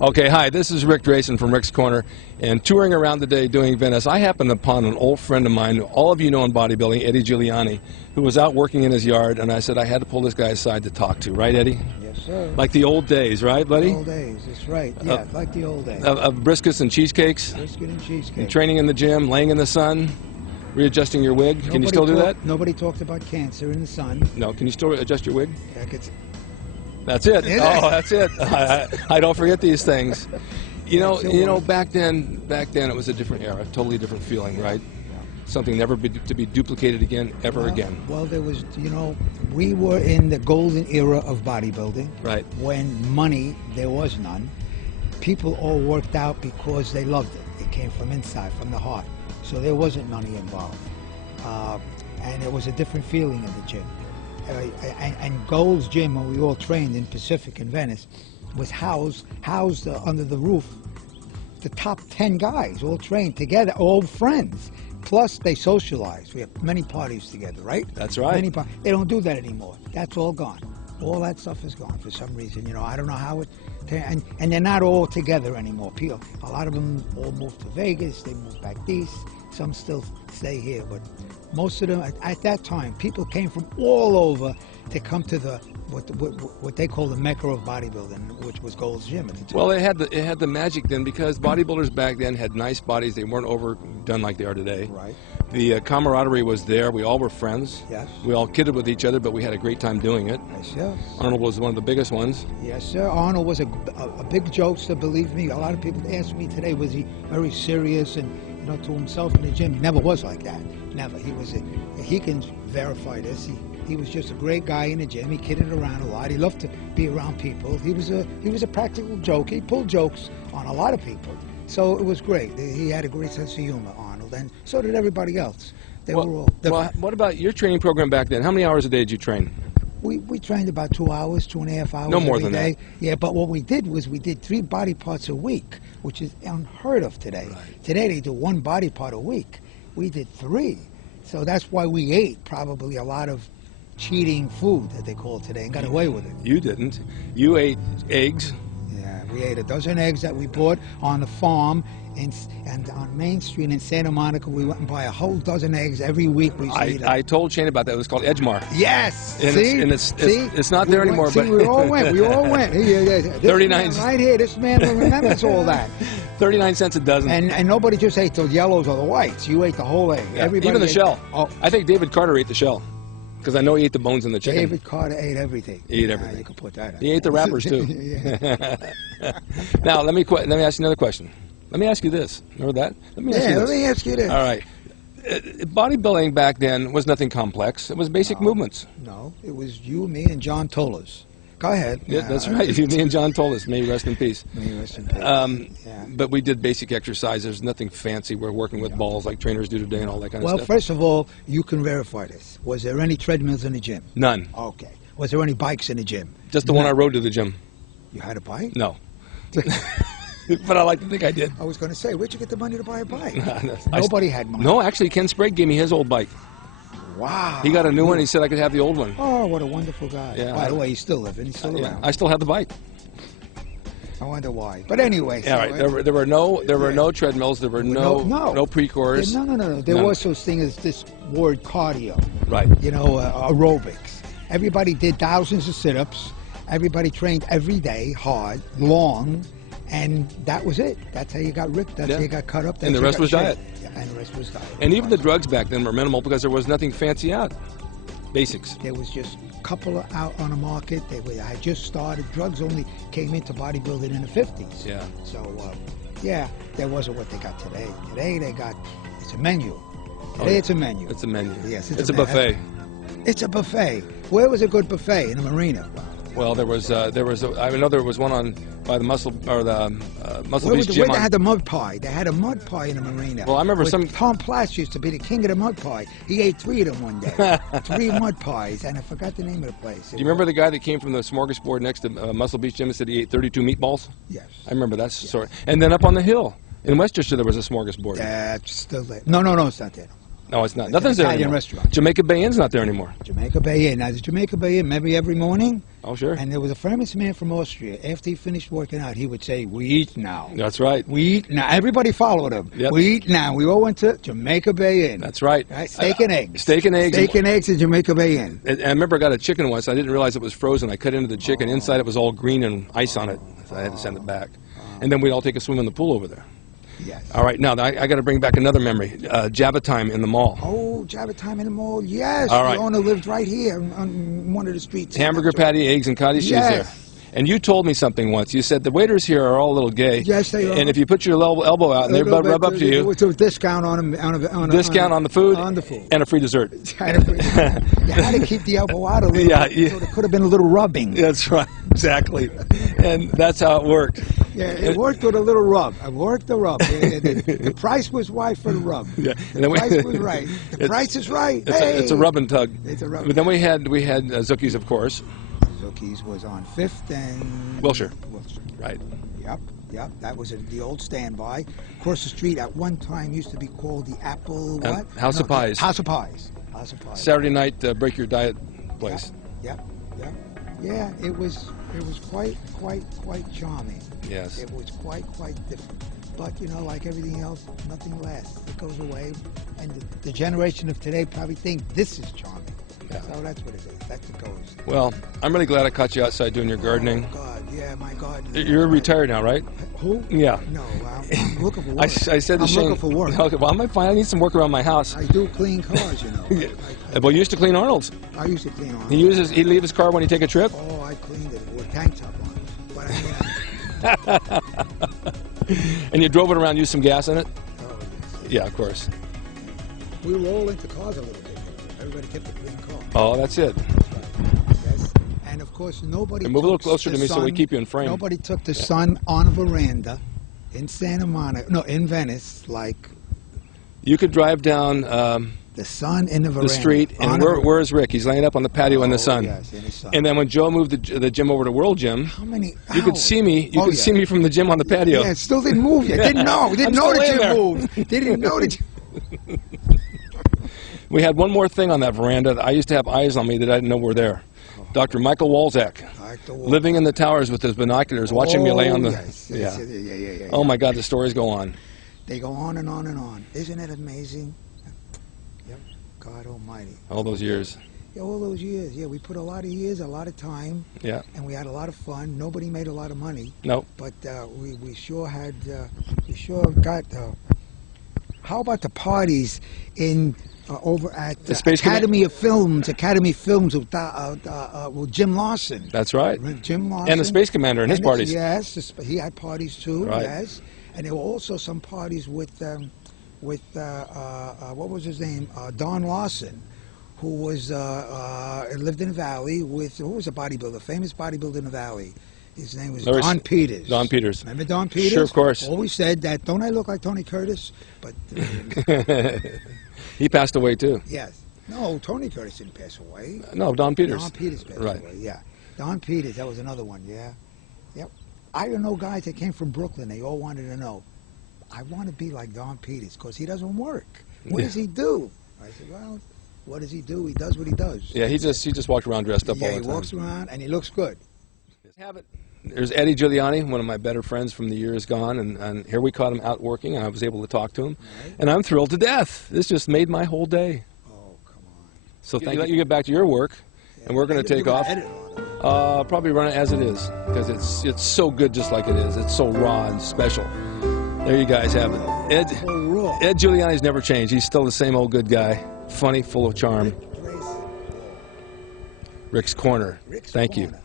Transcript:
Okay, hi, this is Rick Drayson from Rick's Corner, and touring around today doing Venice, I happened upon an old friend of mine, who all of you know in bodybuilding, Eddie Giuliani, who was out working in his yard, and I said I had to pull this guy aside to talk to. Right, Eddie? Yes, sir. Like the old days, right, buddy? The old days, that's right. Yeah, like the old days. Of briskets and cheesecakes? Brisket and cheesecake. And training in the gym, laying in the sun, readjusting your wig. Can you still do that? Nobody talked about cancer in the sun. No, can you still adjust your wig? Yeah, I could. That's it. Oh, that's it. I don't forget these things. You know, back then it was a different era, totally different feeling, right? Something never to be duplicated again, ever again. Well, there was, we were in the golden era of bodybuilding. Right. When money, there was none. People all worked out because they loved it. It came from inside, from the heart. So there wasn't money involved. And it was a different feeling in the gym. And Gold's Gym, where we all trained in Pacific in Venice, was housed under the roof. The top 10 guys all trained together, all friends. Plus, they socialized. We had many parties together, right? That's right. They don't do that anymore. That's all gone. All that stuff is gone for some reason. I don't know how it. And they're not all together anymore. A lot of them all moved to Vegas. They moved back east. Some still stay here, but most of them at that time, people came from all over to come to what they call the Mecca of bodybuilding, which was Gold's Gym at the time. Well, it had the magic then, because bodybuilders back then had nice bodies. They weren't overdone like they are today. Right. The camaraderie was there. We all were friends. Yes. We all kidded with each other, but we had a great time doing it. Yes, yes. Arnold was one of the biggest ones. Yes, sir. Arnold was a big jokester, believe me. A lot of people ask me today, was he very serious and to himself in the gym? He never was like that. Never. He can verify this. He was just a great guy in the gym. He kidded around a lot. He loved to be around people. He was a practical joke. He pulled jokes on a lot of people. So it was great. He had a great sense of humor, Arnold, and so did everybody else. Well, what about your training program back then? How many hours a day did you train? We trained about 2 hours, 2.5 hours. No more every than day. that. Yeah, but what we did was we did 3 body parts a week, which is unheard of today. Right. Today they do 1 body part a week. We did 3. So that's why we ate probably a lot of cheating food that they call today and got away with it. You didn't. You ate eggs. Yeah, we ate a dozen eggs that we bought on the farm, and on Main Street in Santa Monica, we went and buy a whole dozen eggs every week. I told Shane about that. It was called Edgemar. Yes. And it's not there anymore. See, but we all went. We all went. 39 right here. This man remembers all that. 39 cents a dozen. And nobody just ate the yellows or the whites. You ate the whole egg. Yeah, even the shell. Oh. I think David Carter ate the shell, because I know he ate the bones in the chicken. David Carter ate everything. He ate everything. You could put that. He ate the wrappers too. Now let me ask you another question. Let me ask you this. Remember that? Let me ask you this. All right. Bodybuilding back then was nothing complex. It was basic movements. No, it was you, me, and John Tollers. Go ahead. Yeah, that's right. You, me, and John Tollers. May he rest in peace. May he rest in peace. But we did basic exercises. Nothing fancy. We're working with balls like trainers do today and all that kind of stuff. Well, first of all, you can verify this. Was there any treadmills in the gym? None. Okay. Was there any bikes in the gym? Just the one I rode to the gym. You had a bike? No. But I like to think I did. I was going to say, where'd you get the money to buy a bike? Nobody had money. No, actually, Ken Sprague gave me his old bike. Wow. He got a new one. He said I could have the old one. Oh, what a wonderful guy. Yeah, By the way, he's still living. He's still around. I still have the bike. I wonder why. But anyway. All right. There were no treadmills. There were no pre-course. No. There was such thing as this word cardio. Right. Aerobics. Everybody did thousands of sit-ups. Everybody trained every day, hard, long. And that was it. That's how you got ripped. That's how you got cut up. And the rest was diet. Yeah, and the rest was diet. And even the drugs back then were minimal because there was nothing fancy out. Basics. There was just a couple out on the market. I just started. Drugs only came into bodybuilding in the 50s. Yeah. So, there wasn't what they got today. Today it's a menu. Today it's a menu. It's a menu. Yes. It's a buffet. It's a buffet. Where was a good buffet? In a marina. Well, there was I know there was one by the Muscle Beach Gym. Where they had the mud pie. They had a mud pie in the marina. Well, I remember Tom Platz used to be the king of the mud pie. He ate 3 of them one day. 3 mud pies, and I forgot the name of the place. Do you remember the guy that came from the smorgasbord next to Muscle Beach Gym and said he ate 32 meatballs? Yes. I remember that story. And then up on the hill in Westchester there was a smorgasbord. That's still there. No, it's not there. No, it's not. It's Nothing's an there Italian anymore. restaurant. Jamaica Bay Inn's not there anymore. Jamaica Bay Inn. Now, the Jamaica Bay Inn, maybe every morning. Oh, sure. And there was a famous man from Austria. After he finished working out, he would say, "We eat now." That's right. We eat now. Everybody followed him. Yep. We eat now. We all went to Jamaica Bay Inn. That's right. Right? Steak and eggs. Steak and eggs. Steak and eggs at Jamaica Bay Inn. And I remember I got a chicken once. I didn't realize it was frozen. I cut into the chicken. Inside it was all green and ice on it. So I had to send it back. And then we'd all take a swim in the pool over there. Yes. All right, now I got to bring back another memory. Jabba time in the mall. Oh, Jabba time in the mall. Yes. All right. The owner lived right here on one of the streets. Hamburger patty, eggs, and cottage cheese Yes. there. And you told me something once. You said the waiters here are all a little gay. Yes, they are. And if you put your elbow out and they rub up to you, It's a discount on them. discount on the food, On the food. and a free dessert. You had to keep the elbow out a little. Yeah, bit, yeah. So there could have been a little rubbing. That's right, exactly. And that's how it worked. Yeah, it worked with a little rub. It worked the rub. The price was right for the rub. Yeah. The price was right. The price is right. It's a rub and tug. It's a rub. But then we had Zucchinis, of course. Zucchinis was on 5th and... Wilshire. Wilshire. Right. Yep. That was the old standby. Across the street at one time used to be called the Apple... what? House of Pies. House of Pies. House of Pies. Saturday night break your diet place. Yep. Yeah, it was quite charming. Yes. It was quite different. But, you know, like everything else, nothing lasts. It goes away. And the generation of today probably think this is charming. Yeah. So that's what it is. That's what goes. Well, I'm really glad I caught you outside doing your gardening. Oh, God, yeah, my garden. You're retired now, right? Who? Yeah. No, I'm looking for work. I said to I'm Shane. looking for work. Okay, well, I might find I need some work around my house. I do clean cars, you know. Well, you used to clean Arnold's. I used to clean on. He'd leave his car when he take a trip. Oh, I cleaned it with tank top on. But I mean, And you drove it around, used some gas in it. oh, yes. Yeah, of course. We were all into cars a little bit. Everybody kept a clean car. Oh, that's it. Yes. And of course, nobody. And move a little took closer the to me so we sun- keep you in frame. Nobody took the sun on a veranda in Santa Monica. No, in Venice, like You could drive down the sun in the veranda. the street, and where's Rick? He's laying up on the patio in the sun. Yes, in the sun. And then when Joe moved the gym over to World Gym, How many? you could hours? see me. You Oh, could yeah. see me from the gym on the patio. Yeah, it still didn't move yet. Didn't know. Didn't I'm know still the laying gym there. moved. Didn't know the gym. We had one more thing on that veranda that I used to have eyes on me that I didn't know were there. Dr. Michael Walzak, living in the towers with his binoculars, watching me lay on the... Yes. Yeah. Oh, my God, the stories go on. They go on and on and on. Isn't it amazing? Yep. God Almighty. All those years. Yeah, all those years. Yeah, we put a lot of years, a lot of time, Yeah. and we had a lot of fun. Nobody made a lot of money, No. but we sure had. We sure got. How about the parties in over at The Space Academy Films with Jim Lawson. That's right. Jim Lawson. And the Space Commander and his parties. Yes, he had parties too. Right. Yes, and there were also some parties with what was his name? Don Lawson, who was lived in the Valley with who was a bodybuilder, famous bodybuilder in the Valley. His name was Don Peters. Don Peters. Remember Don Peters? Sure, of course. Always said that. Don't I look like Tony Curtis? But He passed away, too. yes, no, Tony Curtis didn't pass away. No, Don Peters. Don Peters passed Right. away. Yeah, Don Peters. That was another one. Yeah, yep. I don't know guys that came from Brooklyn. They all wanted to know. I want to be like Don Peters because he doesn't work. What does he do? I said, well, what does he do? He does what he does. Yeah, he just walked around dressed up all Yeah, the he time. walks around and he looks good. Have it. There's Eddie Giuliani, one of my better friends from the years gone, and here we caught him out working, and I was able to talk to him, Right. and I'm thrilled to death. This just made my whole day. Oh, come on. So thank you. Let you get back to your work, and we're going to take off. Edit on it. Probably run it as it is, because it's so good just like it is. It's so raw and special. There you guys have it. So raw. Ed Giuliani's never changed. He's still the same old good guy, funny, full of charm. Rick's Rick's Corner. Rick's Thank you. Corner.